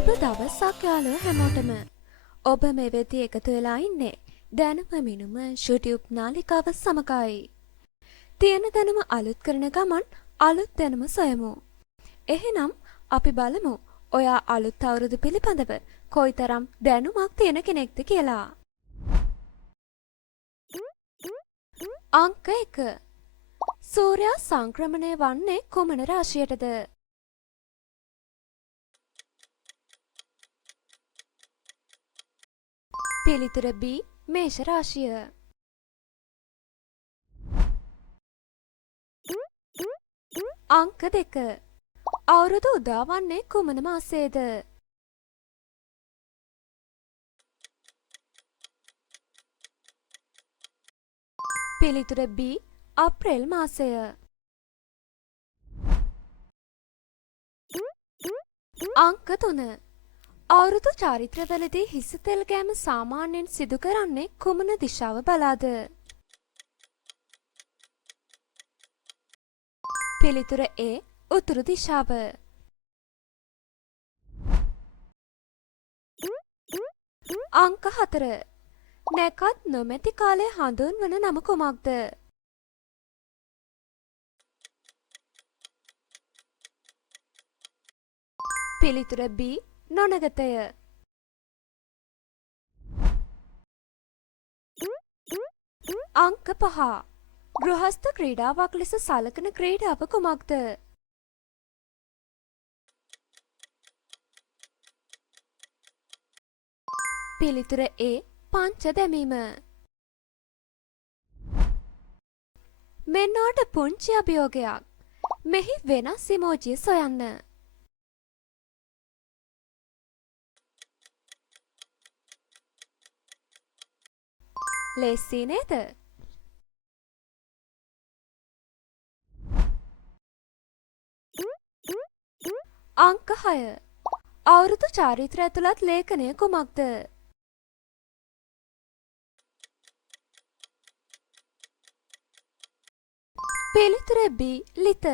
සුබ දවසක් යාළුවෝ හැමෝටම. ඔබ මේ වෙද්දී එකතු වෙලා ඉන්නේ දැනුම මිනුම YouTube නාලිකාව සමගයි. තියෙන දැනුම අලුත් කරන ගමන් අලුත් දැනුම සොයමු. එහෙනම් අපි බලමු ඔයා අලුත් අවුරුදු පිළිබඳව කොයිතරම් දැනුමක් තියෙන කෙනෙක්ද කියලා. අංක 1. සූර්යයා සංක්‍රමණය වන්නේ කුමන රාශියටද? පිළිතුර B මේෂ රාශිය. අංක 2. අවුරුදු උදා වන්නේ කුමන මාසයේද? පිළිතුර B අප්‍රේල් මාසය. අංක 3. අවුරුදු චාරිත්‍රවලදී හිස තෙල් ගෑම සාමාන්‍යයෙන් සිදු කරන්නේ කුමන දිශාව බලාද? පිළිතුර A උතුරු දිශාව. අංක 4. නැකත් නොමැති කාලය හඳුන්වන නම කුමක්ද? පිළිතුර B නොනගතය. අංක 5. ගෘහස්ත ක්‍රීඩාවක් ලෙස සලකන ක්‍රීඩාව කුමක්ද? පිළිතුර A පංච දැමීම. මෙන්නට පුංචි අභියෝගයක්. මෙහි වෙනස් ඉමෝජිය සොයන්න. ලේසි නේද? අංක 6. අවුරුදු චාරිත්‍ර ඇතුළත් ලේඛනය කුමක්ද? පිළිතුර B ලිත.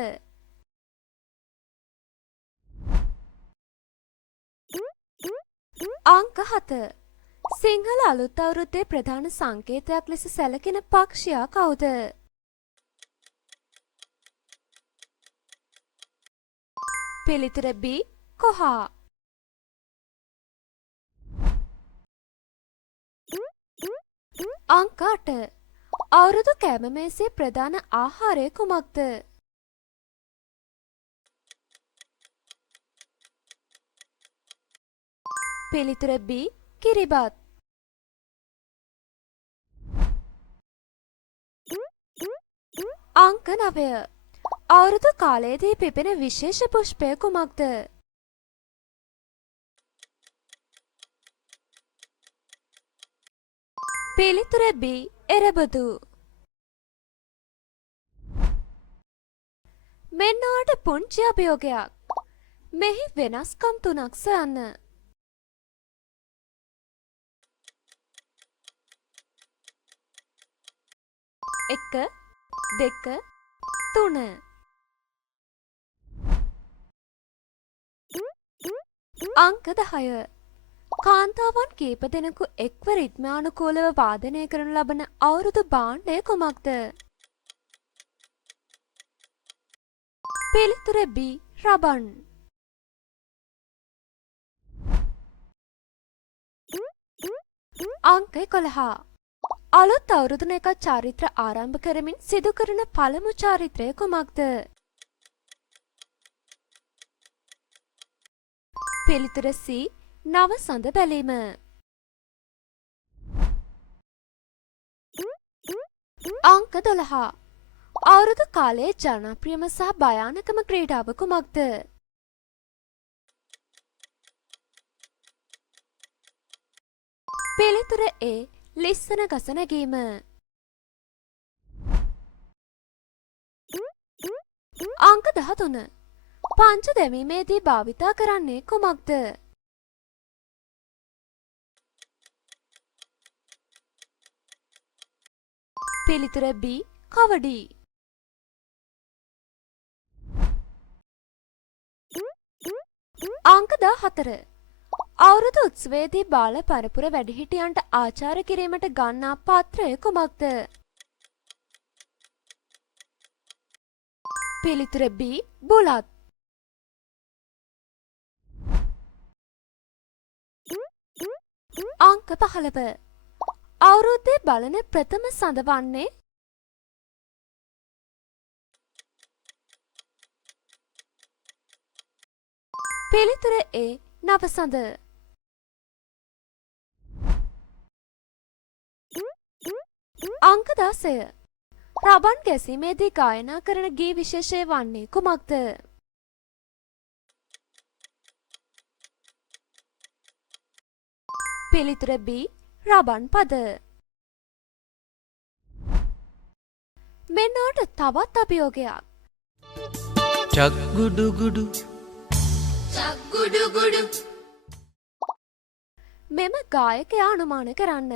අංක 7. සිංහල අලුත් අවුරුද්දේ ප්‍රධාන සංකේතයක් ලෙස සැලකෙන පක්ෂියා කවුද? පිළිතුර B කොහා. අංක 8. අවුරුදු කෑම මේසේ ප්‍රධාන ආහාරය කුමක්ද? පිළිතුර B කිරිබත්. අංක 9. අවුරුදු කාලයේදී පිපෙන විශේෂ පුෂ්පය කුමක්ද? පිළිතුර B එරබදු. මෙන්නට පුංචි අභියෝගයක්. මෙහි වෙනස්කම් 3ක් සොයන්න. 1 2 3. අංක 10. කාන්තාවන් කීප දෙනෙකු එක්ව රිද්මානුකූලව වාදනය කරනු ලබන අවුරුදු භාණ්ඩය කුමක්ද? පිළිතුර B රබන්. අංක 11. අලුත් අවුරුදු නැකත් චාරිත්‍ර ආරම්භ කරමින් සිදු කරන පළමු චාරිත්‍රය කුමක්ද? පිළිතුර C නව සඳ බැලීම. අංක 12. අවුරුදු කාලයේ ජනප්‍රියම සහ භයානකම ක්‍රීඩාව කුමක්ද? පිළිතුර A ලිස්සන ගස නැගීම. අංක 13. පංච දැමීමේදී භාවිතා කරන්නේ කුමක්ද? පිළිතුර B කවඩි. අංක 14. අවුරුදු උත්සවයේදී බාල පරපුර වැඩිහිටියන්ට ආචාර කිරීමට ගන්නා පාත්‍රය කුමක්ද? පිළිතුර B බුලත්. අංක 15. අවුරුද්දේ බලන ප්‍රථම සඳ වන්නේ? පිළිතුර A නවසඳ. අංක 16. රබන් ගැසීමේදී ගායනා කරන ගී විශේෂය වන්නේ කුමක්ද? පිළිතුර B රබන් පද. මෙන්නට තවත් අභියෝගයක්. චක්ගුඩුගුඩු චක්ගුඩුගුඩු මෙම ගායකයා අනුමාන කරන්න.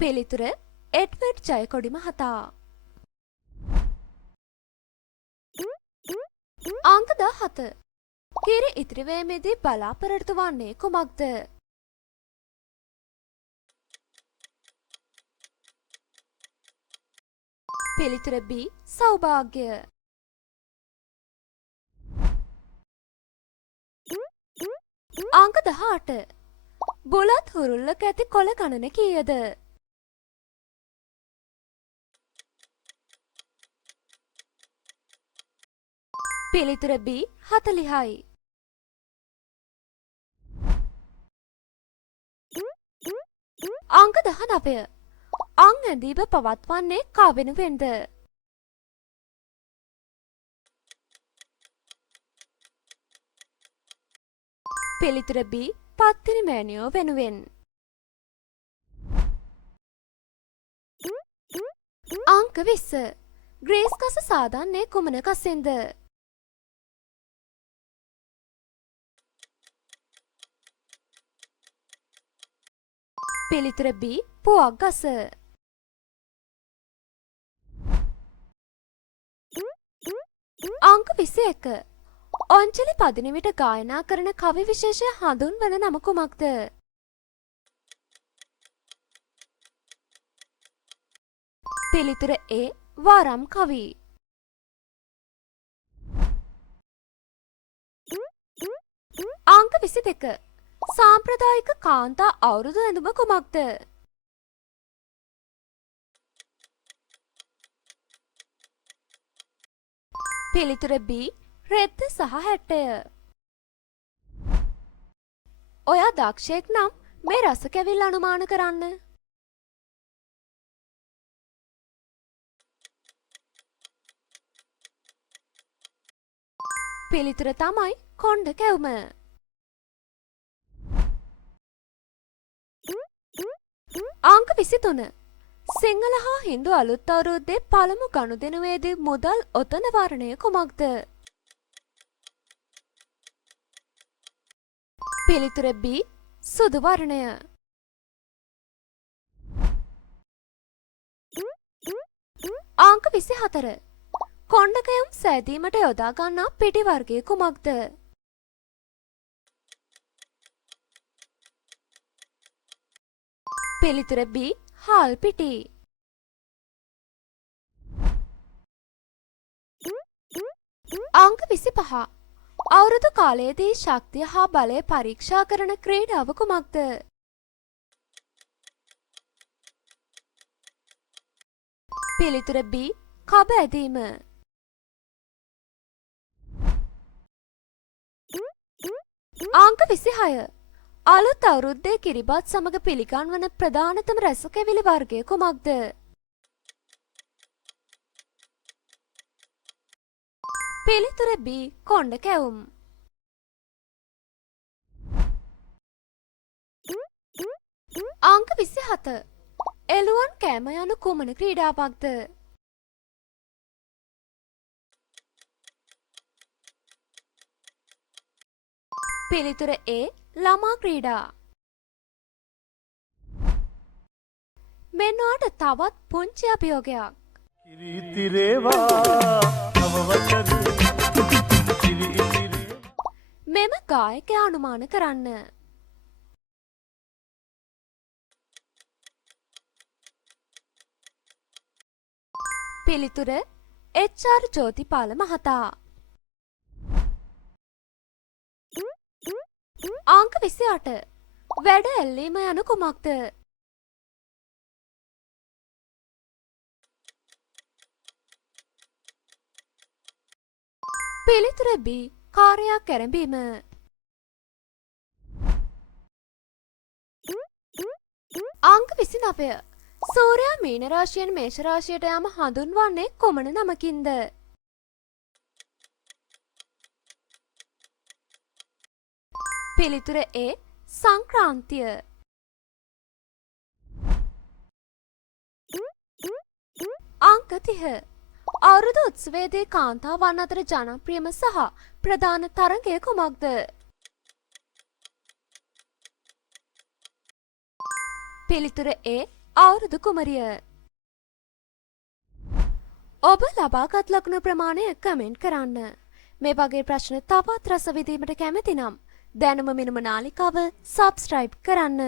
පිළිතුර එඩ්වර්ඩ් ජයකොඩි මහතා. අංක 17. කිරි ඉතිරිවීමේදී බලාපොරොත්තු වන්නේ කුමක්ද? පිළිතුර B සෞභාග්‍ය. අංක 18. බුලත් හුරුල්ලක ඇති කොළ ගණන කීයද? පිළිතුර B 40යි. අංක 19. අං ඇඳීම පවත්වන්නේ කා වෙනුවෙන්ද? පිළිතුර B පත්තිනි මෑණියෝ වෙනුවෙන්. අංක 20. ග්‍රේස් කස සාදන්නේ කුමන කසෙන්ද? පිළිතුර B පුවක් ගස. අංක 21. ඔංචලි පදින විට ගායනා කරන කවි විශේෂය හඳුන්වන නම කුමක්ද? පිළිතුර A වාරම් කවි. අංක 22. සාම්ප්‍රදායික කාන්තා අවුරුදු ඇඳුම කුමක්ද? පිළිතුර B රෙද්ද සහ හැට්ටය. ඔයා දක්ෂයෙක් නම් මේ රස කැවිල්ල අනුමාන කරන්න. පිළිතුර තමයි කොණ්ඩ කැවුම. අංක 23. සිංහල හා හින්දු අලුත් අවුරුද්දේ පළමු ගනුදෙනුවේදී මුදල් ඔතන වර්ණය කුමක්ද? පිළිතුර B සුදු වර්ණය. අංක 24. කොණ්ඩකයුම් සෑදීමට යොදා ගන්නා පිටි වර්ගය කුමක්ද? පිළිතුර B හාල් පිටි. අංක 25. අවුරුදු කාලයේදී ශක්තිය හා බලය පරීක්ෂා කරන ක්‍රීඩාව කුමක්ද? පිළිතුර B කබ ඇදීම. අංක 26. අලුත් අවුරුද්දේ කිරිබත් සමග පිළිගන්වන ප්‍රධානතම රසකැවිලි වර්ගය කුමක්ද? පිළිතුර B කොණ්ඩ කැවුම්. අංක 27. එළුවන් කෑම යනු කුමන ක්‍රීඩාවක්ද? පිළිතුර A ළමා ක්‍රීඩා. මෙන්නට තවත් පුංචි අභියෝගයක්. කිරිතිරේවා ගායකයා අනුමාන කරන්න. පිළිතුර එච්.ආර්. ජෝතිපාල මහතා. අංක 28. වැඩ ඇල්ලීම යනු කුමක්ද? පිළිතුර B. කාර්යයක් ඇරඹීම. අංක 29. සූර්යයා මීන රාශියෙන් මේෂ රාශියට යාම හඳුන්වන්නේ කුමන නමකින්ද? පිළිතුර A. සංක්‍රාන්තිය. අංක 30. අවුරුදු උත්සවයේදී කාන්තාවන් අතර ජනප්‍රියම සහ ප්‍රධාන තරගය කුමක්ද? පිළිතුර A. අවුරුදු කුමරිය. ඔබ ලබාගත් ලකුණු ප්‍රමාණය කමෙන්ට් කරන්න. මේ වගේ ප්‍රශ්න තවත් රස විඳීමට කැමති නම් දැනුම මිනුම නාලිකාව සබ්ස්ක්‍රයිබ් කරන්න.